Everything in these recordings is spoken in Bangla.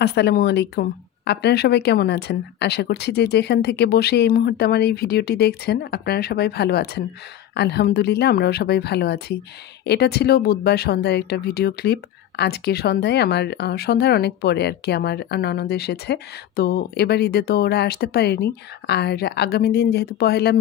আসসালামু আলাইকুম। আপনারা সবাই কেমন আছেন? আশা করছি যে যেখান থেকে বসে এই মুহূর্তে আমার এই ভিডিওটি দেখছেন আপনারা সবাই ভালো আছেন। আলহামদুলিল্লাহ আমরাও সবাই ভালো আছি। এটা ছিল বুধবার সন্ধ্যার একটা ভিডিও ক্লিপ। আজকে সন্ধ্যায় আমার সন্ধ্যার অনেক পরে আর কি আমার ননদ এসেছে। তো এবার ঈদে তো ওরা আসতে পারেনি। আর আগামী দিন যেহেতু পহেলা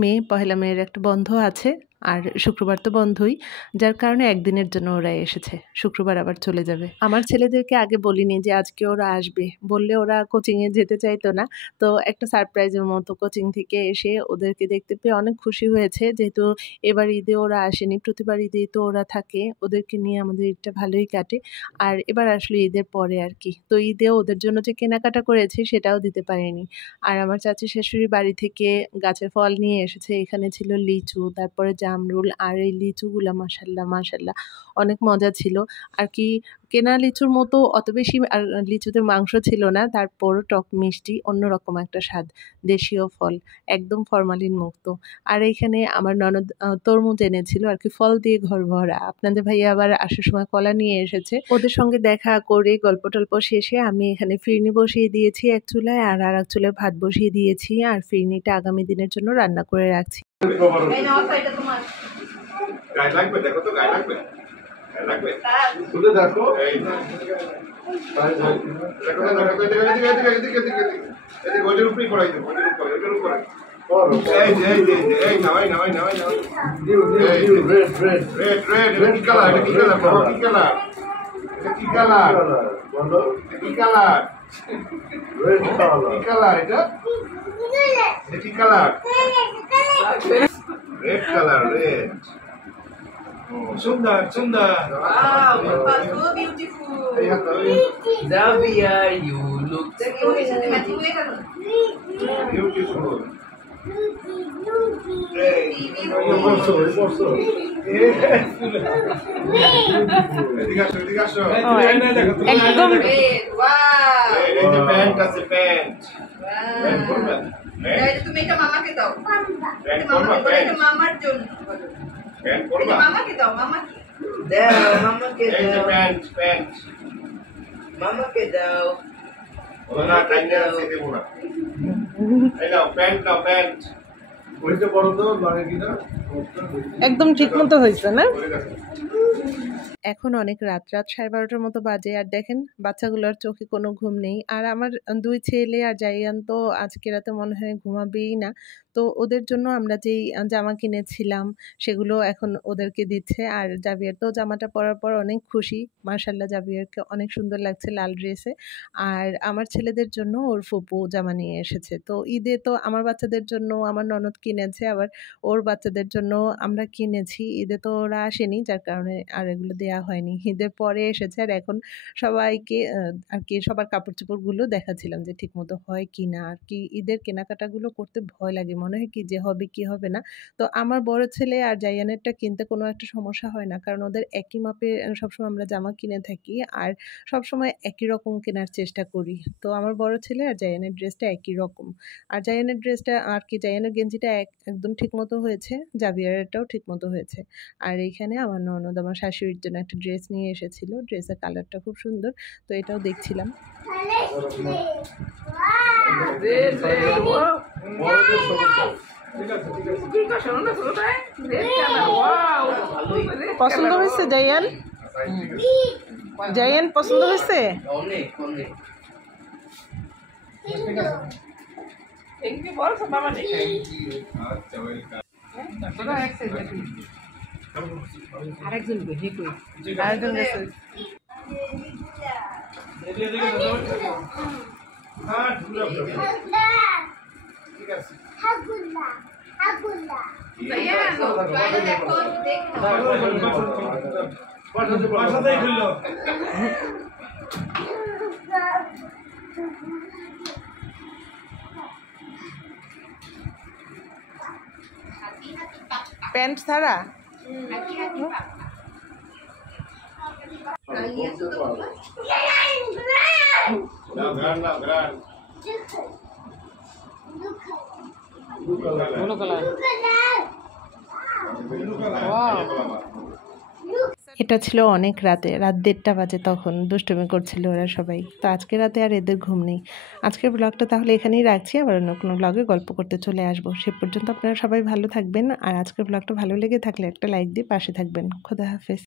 মেয়ের একটা বন্ধ আছে। আর শুক্রবার তো বন্ধই, যার কারণে একদিনের জন্য ওরা এসেছে, শুক্রবার আবার চলে যাবে। আমার ছেলেদেরকে আগে বলিনি যে আজকে ওরা আসবে, বললে ওরা কোচিংয়ে যেতে চাইতো না। তো একটা সারপ্রাইজের মতো কোচিং থেকে এসে ওদেরকে দেখতে পেয়ে অনেক খুশি হয়েছে, যেহেতু এবার ঈদে ওরা আসেনি, প্রতিবার ঈদেই তো ওরা থাকে, ওদেরকে নিয়ে আমাদের ঈদটা ভালোই কাটে। আর এবার আসলে ঈদের পরে আর কি, তো ঈদেও ওদের জন্য যে কেনাকাটা করেছি সেটাও দিতে পারিনি। আর আমার চাচি শাশুড়ি বাড়ি থেকে গাছের ফল নিয়ে এসেছে, এখানে ছিল লিচু, তারপরে জামরুল, আর এই লিচুগুলা মাশাল্লাহ মাশাল্লাহ অনেক মজা ছিল আর কি। কেনা লিচুর মতো অত বেশি আর লিচুতে মাংস ছিল না, তারপর টক মিষ্টি অন্যরকম একটা স্বাদ, দেশীয় ফল, একদম ফরমালিন মুক্ত। আর এইখানে আমার ননদ তরমুজ এনেছিল আর কি, ফল দিয়ে ঘর ভরা। আপনাদের ভাইয়া আবার আসার সময় কলা নিয়ে এসেছে। ওদের সঙ্গে দেখা করে গল্প টল্প শেষে আমি এখানে ফিরনি বসিয়ে দিয়েছি এক চুলায়, আর এক চুলায় ভাত বসিয়ে দিয়েছি, আর ফিরনিটা আগামী দিনের জন্য রান্না করে রাখছি। গায়ে লাগবে, দেখো তো গায়ে লাগবে, গায়ে লাগবে খুলে দেখো, এই দেখো দেখো এদিকে ওইটার উপরেই পড়াই দেবো, ওইটার উপরে এই নামাই রেড কালার, এটা কি কালার বাবা, কি কালার, এটা কি কালার বলো, কি কালার, রেড কালার, কি কালার, এটা কি কালার, রেড কালার, রেড। সুন্দর সুন্দর, so beautiful. Xavier, you look beautiful. একদম প্যান্ট আছে, প্যান্ট তুমি এটা মামাকে দাও, মামার জন্য প্যান্ট পরবা, মামাকে দাও, মামাকে দাও, মামাকে এই যে দাও, প্যান্ট প্যান্ট মামাকে দাও, ওনা টাইনে আছে দেবো না, এই নাও প্যান্ট, নাও প্যান্ট, ওইটা বড় তো লাগে কিনা, একদম ঠিক মতো হয়েছে না? এখন অনেক রাত 12:30 মতো বাজে, আর দেখেন বাচ্চাগুলোর চোখে কোনো ঘুম নেই। আর আমার দুই ছেলে আর জাইয়ান তো আজকে রাতে মনে হয় ঘুমাবেই না। তো ওদের জন্য আমরা যেই জামা কিনেছিলাম সেগুলো এখন ওদেরকে দিচ্ছে। আর জাভিয়ার তো জামাটা পরার পর অনেক খুশি, মাশাল্লাহ জাভিয়ারকে অনেক সুন্দর লাগছে লাল ড্রেসে। আর আমার ছেলেদের জন্য ওর ফুপু জামা নিয়ে এসেছে। তো ঈদে তো আমার বাচ্চাদের জন্য আমার ননদ কিনেছে, আবার ওর বাচ্চাদের জন্য আমরা কিনেছি। ঈদে তো ওরা আসেনি, যার কারণে আর এগুলো দেয়া হয়নি, ঈদের পরে এসেছে। আর এখন সবাইকে আর কি সবার কাপড় চোপড়গুলো দেখাচ্ছিলাম যে ঠিক মতো হয় কি না। আর কি ঈদের কেনাকাটাগুলো করতে ভয় লাগে, মনে হয় কি যে হবে কি হবে না। তো আমার বড় ছেলে আর জাইয়ানেরটা কিনতে কোনো একটা সমস্যা হয় না, কারণ ওদের একই মাপে সবসময় আমরা জামা কিনে থাকি, আর সবসময় একই রকম কেনার চেষ্টা করি। তো আমার বড় ছেলে আর জাইয়ানের ড্রেসটা একই রকম। আর জাইয়ানের ড্রেসটা আর কি জাইয়ানের গেঞ্জিটা একদম ঠিক মতো হয়েছে, জাভিয়ারেরটাও ঠিক মতো হয়েছে। আর এইখানে আমার ননদ আমার শাশুড়ির জন্য একটা ড্রেস নিয়ে এসেছিল, ড্রেসের কালারটা খুব সুন্দর, তো এটাও দেখছিলাম। পছন্দ হয়েছে জাইয়ান? জাইয়ান পছন্দ হয়েছে? অনেক অনেক আরেকজন গেছে। প্যান্ট ছাড়া দাও গ্রান দাও গ্রান ব্লু কালার। এটা ছিল অনেক রাতে, রাত 1:30 বাজে, তখন দুষ্টুমি করছিল ওরা সবাই। তো আজকে রাতে আর এদের ঘুম নেই। আজকের ব্লগটা তাহলে এখানেই রাখছি, আবার অন্য কোনো ব্লগে গল্প করতে চলে আসবো। সে পর্যন্ত আপনারা সবাই ভালো থাকবেন, আর আজকের ব্লগটা ভালো লেগে থাকলে একটা লাইক দিয়ে পাশে থাকবেন। খোদা হাফেজ।